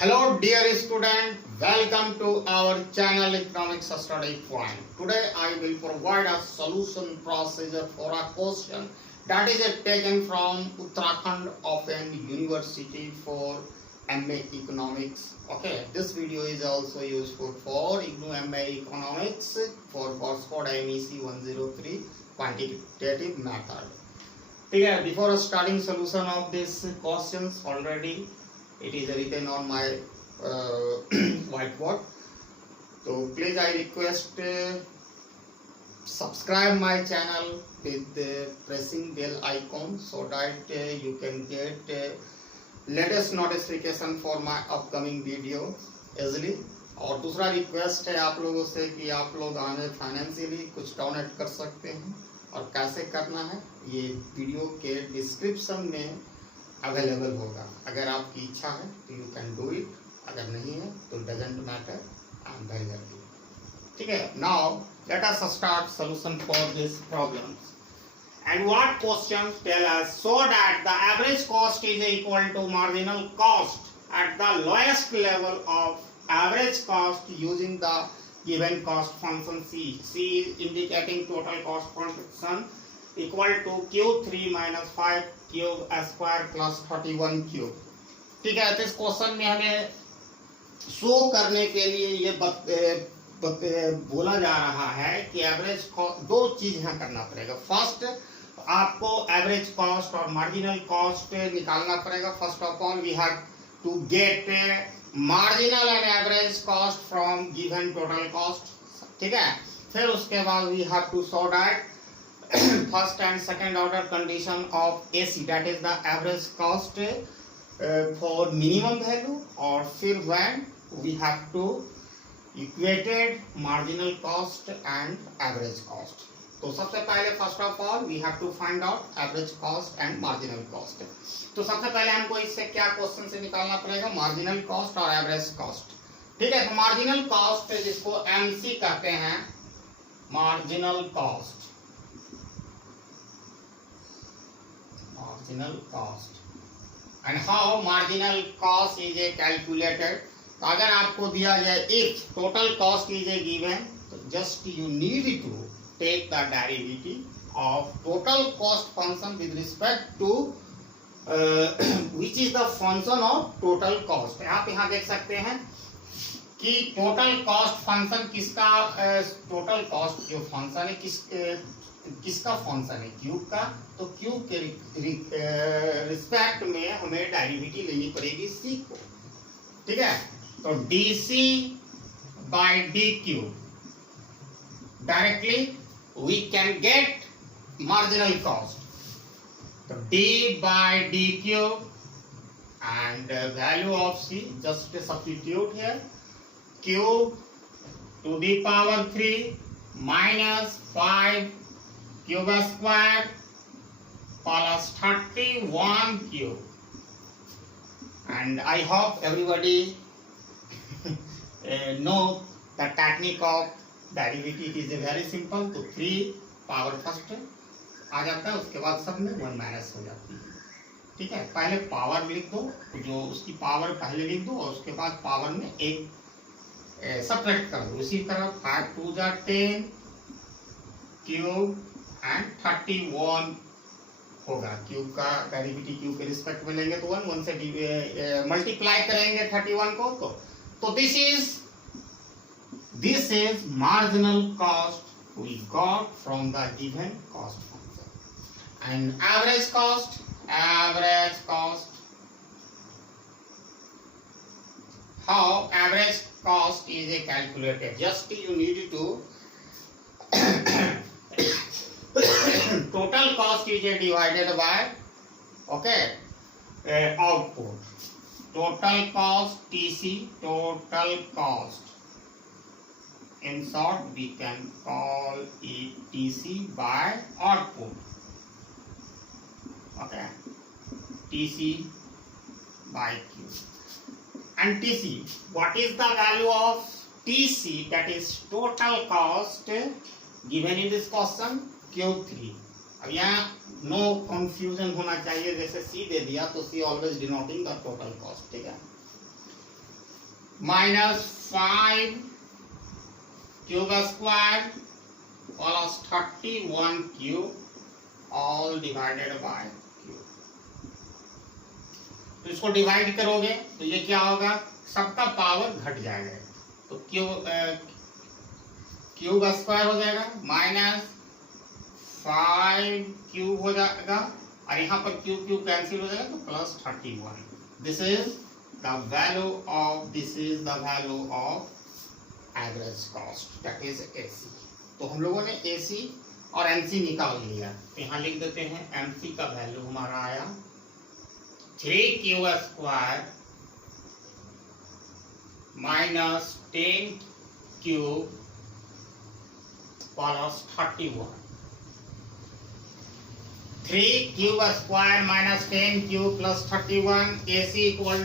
Hello dear student, welcome to our channel Economics Study Point. Today I will provide a solution procedure for a question that is taken from Uttarakhand Open University for MA Economics. Okay, this video is also useful for IGNOU MA Economics for course code MEC 103 quantitative method. Okay, before starting solution of these questions already it is written on my whiteboard. So please I request subscribe my channel with pressing bell icon so that you can get latest notification for my upcoming video easily. और दूसरा request है आप लोगों से कि आप लोग हमें फाइनेंशियली कुछ डोनेट कर सकते हैं और कैसे करना है ये वीडियो के डिस्क्रिप्शन में अवेलेबल होगा. अगर आपकी इच्छा है तो यू कैन डू इट, अगर नहीं है तो doesn't matter, I am very happy. ठीक है, now let us start solution for this problem. And what questions tell us so that the average cost is equal to marginal cost at the lowest level of average cost using the given cost function C is indicating total cost function equal to Q3 minus 5 cube square plus 31 cube. ठीक है, तो इस question में हमें show करने के लिए ये बोला जा रहा है कि एवरेज दो चीज यहाँ करना पड़ेगा. फर्स्ट आपको एवरेज कॉस्ट और मार्जिनल कॉस्ट निकालना पड़ेगा. First of all we have to get marginal and average cost from given total cost. ठीक है, फिर उसके बाद we have to so that first and second order condition of AC, that is the average cost for minimum value, और फिर when we have to equated marginal cost and average cost. तो सबसे पहले first of all we have to find out average cost and marginal cost. तो सबसे पहले हमको इससे क्या क्वेश्चन से निकालना पड़ेगा, मार्जिनल कॉस्ट और एवरेज कॉस्ट. ठीक है, तो मार्जिनल कॉस्ट जिसको MC कहते हैं, marginal cost, marginal cost, and how marginal cost is calculated. तो अगर आपको दिया जाए if total cost is given, तो just you need to take the derivative of total cost function with respect to which is the function of total cost. आप यहाँ देख सकते हैं कि टोटल कॉस्ट फंक्शन किसका, टोटल कॉस्ट जो function है किसका फंक्शन है, क्यूब का. तो क्यूब के रिस्पेक्ट में हमें डेरिवेटिव लेनी पड़ेगी सी को. ठीक है, तो dc by dq directly we can get marginal cost. तो d by dq and value of c, just substitute here, cube to the power 3 minus 5 cube square plus 31 cube. and I hope everybody know the technique of derivative is very simple. तो 3 power first आ जाता है, उसके बाद सब में 1 minus हो जाती है. ठीक है, पहले पावर लिख दो, जो उसकी पावर पहले लिख दो और उसके बाद पावर में एक सब्ट्रैक्ट कर दो. इसी तरह 5 2 जा 10 क्यूब एंड 31 होगा. क्यूब का डेरिवेटिव क्यूब के रिस्पेक्ट में लेंगे तो 1 से मल्टीप्लाई करेंगे 31 को. तो this is marginal cost we got from the given cost function. And average cost how average cost is calculated, just you need to total cost is divided by output. Total cost TC, total cost, in short we can call it TC by output. Okay, TC by Q. And TC, what is the value of TC, that is total cost given in this question, Q3. अब यहाँ no confusion होना चाहिए, जैसे C दे दिया तो C always denoting the total cost. ठीक है, minus 5 cube square plus 31 cube all divided by cube. तो इसको डिवाइड करोगे तो ये क्या होगा, सबका पावर घट जाएगा, तो क्यूब स्क्वायर हो जाएगा माइनस 5 क्यूब हो जाएगा, और यहाँ पर क्यूब क्यूब कैंसिल हो जाएगा तो plus 31। This is the value of average cost, that is AC. तो हम लोगों ने एसी और एमसी निकाल लिया, तो यहाँ लिख देते हैं एमसी का वैल्यू हमारा आया 3 cube square minus 10 cube plus 31। 3 cube square minus 10 cube plus 31, AC equal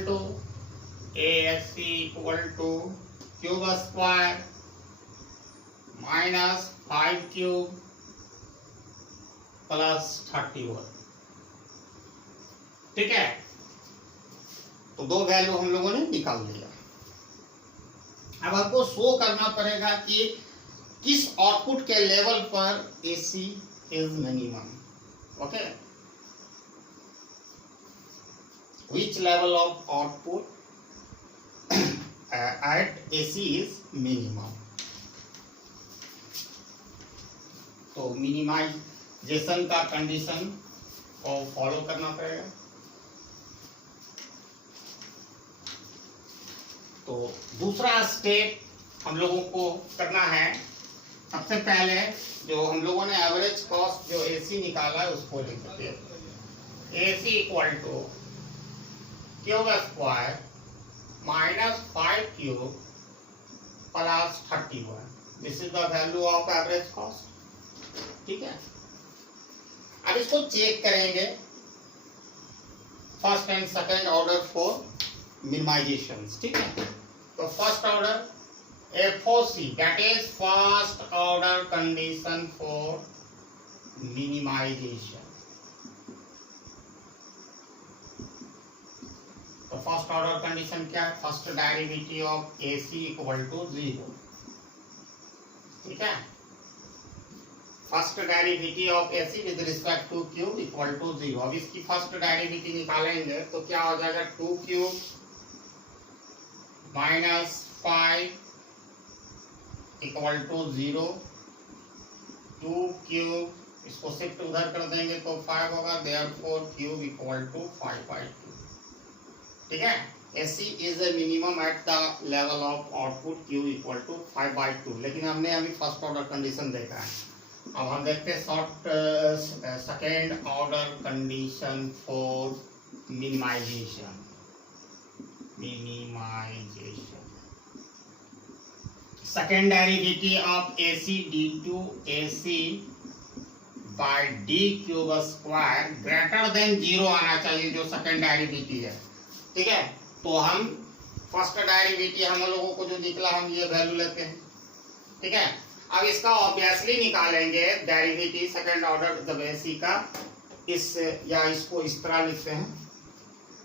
to cube square minus 5 cube plus 31। ठीक है, तो दो वैल्यू हम लोगों ने निकाल लिया। अब आपको शो करना पड़ेगा कि किस आउटपुट के लेवल पर AC is minimum. Okay, which level of output at AC is minimum। तो मिनिमाइजेशन का कंडीशन को फॉलो करना पड़ेगा। तो दूसरा स्टेप हम लोगों को करना है, सबसे पहले जो हम लोगों ने एवरेज कॉस्ट जो AC निकाला है उसको लिख देते हैं। AC equal to cube square minus 5 cube plus 31। This is the value of average cost. ठीक है, अब इसको चेक करेंगे first and second order for minimisation. ठीक है, तो first order FOC, that is first order condition for minimization। तो first order condition क्या है, first derivative of AC equal to 0। ठीक है, first derivative of AC with respect to cube equal to 0। अब इसकी फर्स्ट डेरिवेटिव निकालेंगे तो क्या हो जाएगा, 2 cube minus 5 equal to 0, 2 cube, इसको शिफ्ट उधर कर देंगे तो 5 होगा, देयरफॉर क्यूब इक्वल टू 5/2। ठीक है, AC is a minimum at the level of output cube equal to 5/2। लेकिन हमने अभी फर्स्ट ऑर्डर कंडीशन देखा है, अब हम देखते हैं second order condition for minimisation. Second derivative of AC d2 AC by d cube square greater than 0 आना चाहिए, जो सेकेंड डेरिवेटिव है। ठीक है, तो हम फर्स्ट डेरिवेटिव हम लोगों को जो निकला हम ये वैल्यू लेते हैं। ठीक है, अब इसका ऑब्वियसली निकालेंगे डेरिवेटिव सेकेंड ऑर्डर जब AC का, इस या इसको इस तरह लिखते हैं,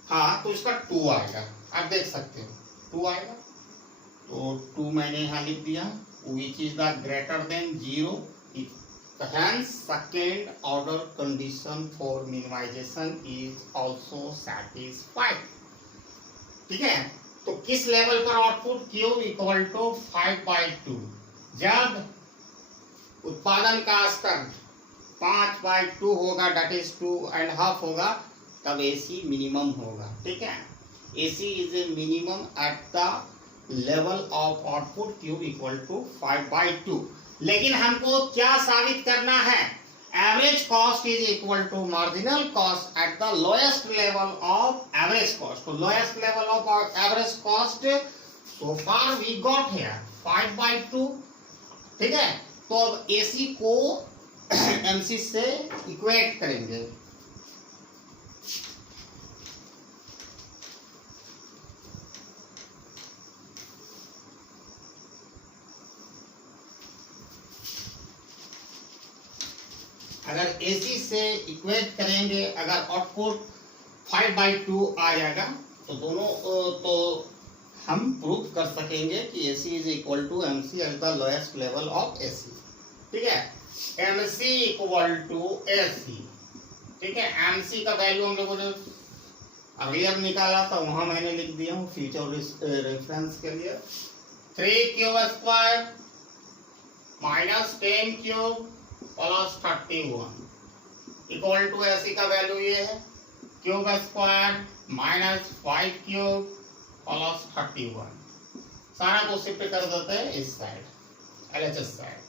हाँ, तो इसका 2 आएगा। आप देख सकते हो 2 आएगा, तो 2 मैंने यहाँ लिख दिया, which is the greater than 0, hence second order condition for minimization is also satisfied। ठीक है, तो किस लेवल पर आउटपुट क्यूब इक्वल टू 5/2, जब उत्पादन का स्तर 5/2 होगा, डेट इज 2.5 होगा, तब AC मिनिमम होगा। ठीक है, AC is a minimum at the level of output cube equal to 5/2। लेकिन हमको क्या साबित करना है, average cost is equal to marginal cost at the lowest level of average cost. तो lowest level of average cost so far we got here 5/2। ठीक है, तो अब AC को MC से इक्वेट करेंगे। अगर AC से इक्वेट करेंगे, अगर आउटपुट 5/2 आ जाएगा तो दोनों तो हम प्रूव कर सकेंगे कि AC is equal to MC at the lowest level of AC। ठीक है, MC इक्वल टू AC। ठीक है, MC का वैल्यू हम लोगों ने अर्लियर निकाला था, वहां मैंने लिख दिया हूँ फ्यूचर रेफरेंस के लिए। 3 cube square minus 10 cube plus 31 equal to AC का वैल्यू ये है, cube square minus 5 cube plus 31। सारा को शिफ्ट कर देते हैं इस side, LHS side.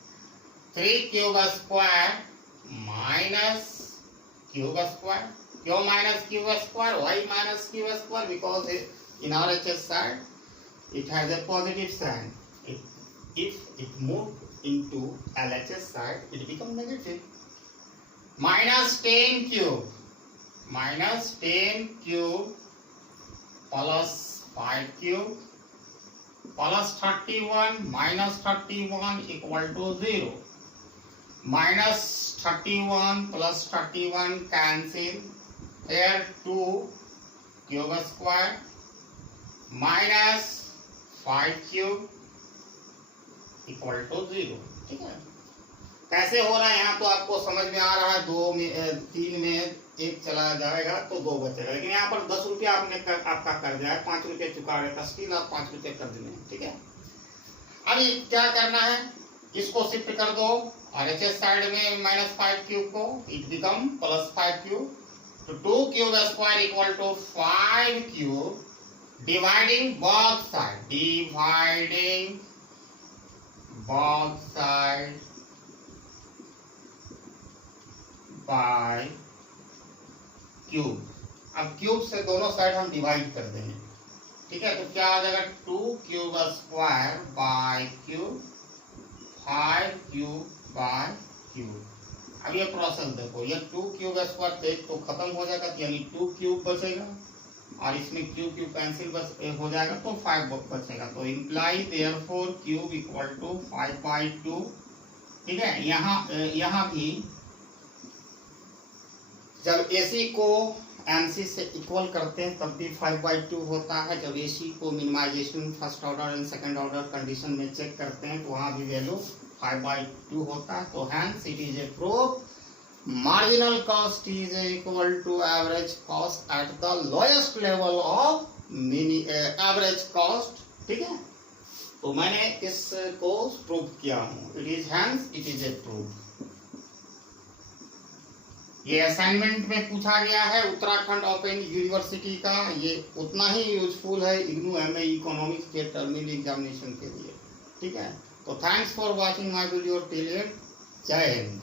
3 cube square minus cube square, क्यों minus cube square, why minus cube square, because in RHS side it has a positive sign. If it moved into LHS side it becomes negative. Minus 10 cube, minus 10 cube plus 5 cube plus 31 minus 31 equal to 0. Minus 31 plus 31 cancel. Here 2 cube square minus 5 cube equal to 0. ठीक है, कैसे हो रहा है यहाँ तो आपको समझ में आ रहा है। 2 में 3 में 1 चला जाएगा तो 2 बचेगा, लेकिन यहाँ पर 10 रुपया आपका कर्ज है, 5 रुपये चुका रहे था, स्टिल आप 5 रुपये कर्ज में। ठीक है, अब क्या करना है, इसको शिफ्ट कर दो RHS साइड में माइनस 5 क्यूब को, इट बिकम प्लस 5 क्यूब। तो 2 cube square equal to 5 cube, dividing both side, dividing both side by cube. अब क्यूब से दोनों साइड हम डिवाइड कर देंगे। ठीक है, तो क्या आ जाएगा, 2 cube square by cube, 5 cube by cube. अब ये प्रोसेस देखो, ये 2 क्यूब स्क्वायर देख तो खत्म हो जाएगा, यानी 2 क्यूब बचेगा और इसमें क्यूब क्यूब कैंसिल हो जाएगा तो 5 बचेगा। तो imply therefore cube equal to 5/2। ठीक है, यहाँ भी जब AC को MC से इक्वल करते हैं तब भी 5/2 होता है। जब AC को minimisation first order and second order condition में चेक करते हैं तो वहाँ भी वैल्यू 5/2 होता है। तो hence it is a proof marginal cost is equal to average cost at the lowest level of average cost. ठीक है, तो मैंने इसको प्रूव किया हूँ, it is hence it is a proof. ये असाइनमेंट में पूछा गया है उत्तराखंड ओपन यूनिवर्सिटी का, ये उतना ही यूजफुल है इग्नू MA इकोनॉमिक्स के टर्मिनल एग्जामिनेशन के लिए। ठीक है, तो thanks for watching my video till and. जय हिंद।